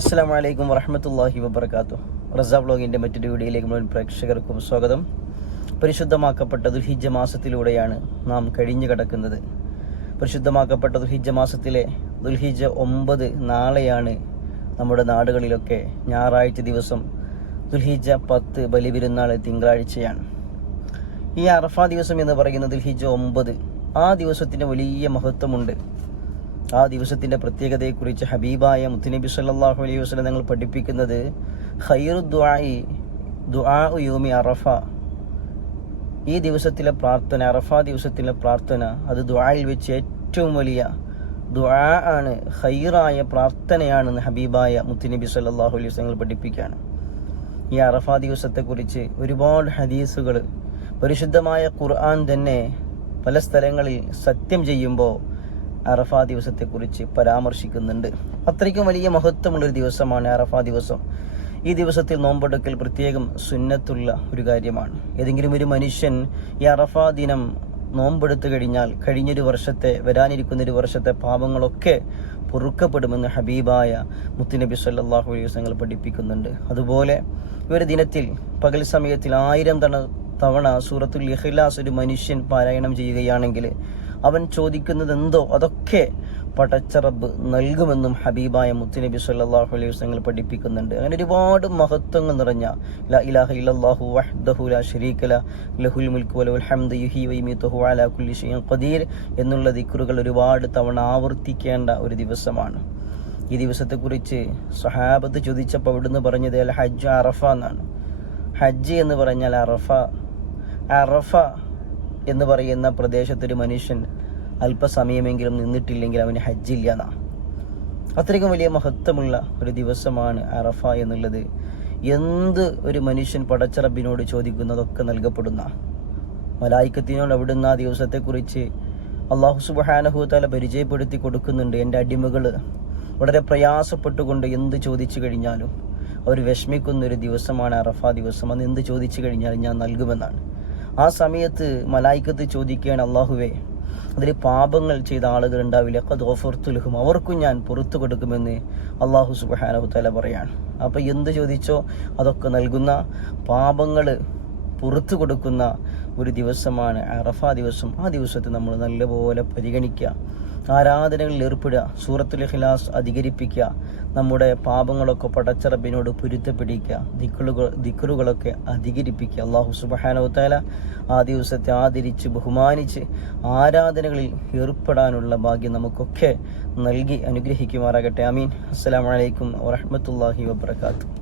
അസ്സാം വലൈക്കും വറഹമത്തല്ലാഹി വബർക്കാത്തു റസ ബ്ലോഗിന്റെ മറ്റൊരു വീഡിയോയിലേക്ക് മുഴുവൻ പ്രേക്ഷകർക്കും സ്വാഗതം. പരിശുദ്ധമാക്കപ്പെട്ട ദുൽഹിജ മാസത്തിലൂടെയാണ് നാം കഴിഞ്ഞു കിടക്കുന്നത്. പരിശുദ്ധമാക്കപ്പെട്ട ദുൽഹിജ മാസത്തിലെ ദുൽഹിജ ഒമ്പത് നാളെയാണ് നമ്മുടെ നാടുകളിലൊക്കെ ഞായറാഴ്ച ദിവസം ദുൽഹിജ പത്ത് ബലിപെരുന്നാൾ തിങ്കളാഴ്ചയാണ്. ഈ അറഫ ദിവസം എന്ന് പറയുന്ന ദുൽഹിജ ഒമ്പത് ആ ദിവസത്തിന് വലിയ മഹത്വമുണ്ട്. ആ ദിവസത്തിന്റെ പ്രത്യേകതയെക്കുറിച്ച് ഹബീബായ മുത്തുനബി സല്ലാഹു അലൈഹി വസ്ലം ഞങ്ങൾ പഠിപ്പിക്കുന്നത് ഖൈറു ദുആഇ ദുആ യോമി അറഫ. ഈ ദിവസത്തിലെ പ്രാർത്ഥന അറഫ ദിവസത്തിലെ പ്രാർത്ഥന അത് ദുആയിൽ വെച്ച് ഏറ്റവും വലിയ ദുആ ആണ് ഹൈറായ പ്രാർത്ഥനയാണെന്ന് ഹബീബായ മുത്തുനബി സല്ലാഹു അലൈഹി വസല്ലം പഠിപ്പിക്കുകയാണ്. ഈ അറഫ ദിവസത്തെക്കുറിച്ച് ഒരുപാട് ഹദീസുകൾ പരിശുദ്ധമായ ഖുർആൻ തന്നെ പല സ്ഥലങ്ങളിൽ സത്യം ചെയ്യുമ്പോൾ അറഫ ദിവസത്തെക്കുറിച്ച് പരാമർശിക്കുന്നുണ്ട്. അത്രയ്ക്കും വലിയ മഹത്വമുള്ളൊരു ദിവസമാണ് അറഫ ദിവസം. ഈ ദിവസത്തിൽ നോമ്പെടുക്കൽ പ്രത്യേകം സുന്നത്തുള്ള ഒരു കാര്യമാണ്. ഏതെങ്കിലും ഒരു മനുഷ്യൻ ഈ അറഫ ദിനം നോമ്പെടുത്തു കഴിഞ്ഞാൽ കഴിഞ്ഞൊരു വർഷത്തെ വരാനിരിക്കുന്ന ഒരു വർഷത്തെ പാപങ്ങളൊക്കെ പൊറുക്കപ്പെടുമെന്ന് ഹബീബായ മുത്തുനബി സല്ലാഹു അലൈഹി പഠിപ്പിക്കുന്നുണ്ട്. അതുപോലെ ഒരു ദിനത്തിൽ പകൽ സമയത്തിൽ ആയിരം തവണ തവണ സൂറത്തുൽ ഇഖ്ലാസ് ഒരു മനുഷ്യൻ പാരായണം ചെയ്യുകയാണെങ്കിൽ അവൻ ചോദിക്കുന്നത് എന്തോ അതൊക്കെ പടച്ചറബ് നൽകുമെന്നും ഹബീബായ മുത്തുനബി സല്ലാഹു അലൈഹി വസല്ലം പഠിപ്പിക്കുന്നുണ്ട്. അങ്ങനെ ഒരുപാട് മഹത്വങ്ങൾ നിറഞ്ഞ ഇലാഹ ലാ ലഹുൽ വലഹുൽ അലാ കുല്ലി ഖദീർ എന്നുള്ള ദിക്റുകൾ ഒരുപാട് തവണ ആവർത്തിക്കേണ്ട ഒരു ദിവസമാണ്. ഈ ദിവസത്തെക്കുറിച്ച് സഹാബത്ത് ചോദിച്ചപ്പോൾ അവിടുന്ന് പറഞ്ഞത് അൽ ഹജ്ജ് അറഫ എന്നാണ്. ഹജ്ജ് എന്ന് പറഞ്ഞാൽ അറഫ. അറഫ എന്ന് പറയുന്ന പ്രദേശത്തൊരു മനുഷ്യൻ അല്പസമയമെങ്കിലും നിന്നിട്ടില്ലെങ്കിൽ അവന് ഹജ്ജില്ല എന്നാ. അത്രയ്ക്കും വലിയ മഹത്വമുള്ള ഒരു ദിവസമാണ് അറഫ എന്നുള്ളത്. എന്ത് ഒരു മനുഷ്യൻ പടച്ചറബിനോട് ചോദിക്കുന്നതൊക്കെ നൽകപ്പെടുന്ന. മലായിക്കത്തിനോട് അവിടുന്ന് ആ ദിവസത്തെക്കുറിച്ച് അള്ളാഹു സുബാനഹുത്താല പരിചയപ്പെടുത്തി കൊടുക്കുന്നുണ്ട്. എന്റെ അടിമകൾ വളരെ പ്രയാസപ്പെട്ടുകൊണ്ട് എന്ത് ചോദിച്ചു കഴിഞ്ഞാലും അവർ വിഷമിക്കുന്ന ഒരു ദിവസമാണ് അറഫ ദിവസം. അന്ന് എന്ത് ചോദിച്ചു കഴിഞ്ഞാലും ഞാൻ നൽകുമെന്നാണ്. ആ സമയത്ത് മലായിക്കത്ത് ചോദിക്കുകയാണ് അള്ളാഹുവേ അതിൽ പാപങ്ങൾ ചെയ്ത ആളുകൾ ഉണ്ടാവില്ല ഖദോഫർത്തുലഹും അവർക്കും ഞാൻ പുറത്തു കൊടുക്കുമെന്ന് അള്ളാഹു സുബാനഹുത്തല തല പറയാണ്. അപ്പോൾ എന്ത് ചോദിച്ചോ? അതൊക്കെ നൽകുന്ന പാപങ്ങൾ പുറത്തു കൊടുക്കുന്ന ഒരു ദിവസമാണ്. അറഫ ദിവസം. ആ ദിവസത്തെ നമ്മൾ നല്ലപോലെ പരിഗണിക്കുക. ആരാധനകളിൽ ഏർപ്പെടുക. സൂറത്തുൽ ഇഖ്ലാസ് അധികരിപ്പിക്കുക. നമ്മുടെ പാപങ്ങളൊക്കെ പടച്ചറബിനോട് പൊരുത്തപ്പിടിക്കുക ദിക്കുകൾ ദിക്കറുകളൊക്കെ അധികരിപ്പിക്കുക. അള്ളാഹു സുബഹാനവത്താല ആ ദിവസത്തെ ആദരിച്ച് ബഹുമാനിച്ച് ആരാധനകളിൽ ഏർപ്പെടാനുള്ള ഭാഗ്യം നമുക്കൊക്കെ നൽകി അനുഗ്രഹിക്കുമാറാകട്ടെ. അമീൻ അസ്സലാമലൈക്കും വറഹമത്തല്ലാഹി വാത്തു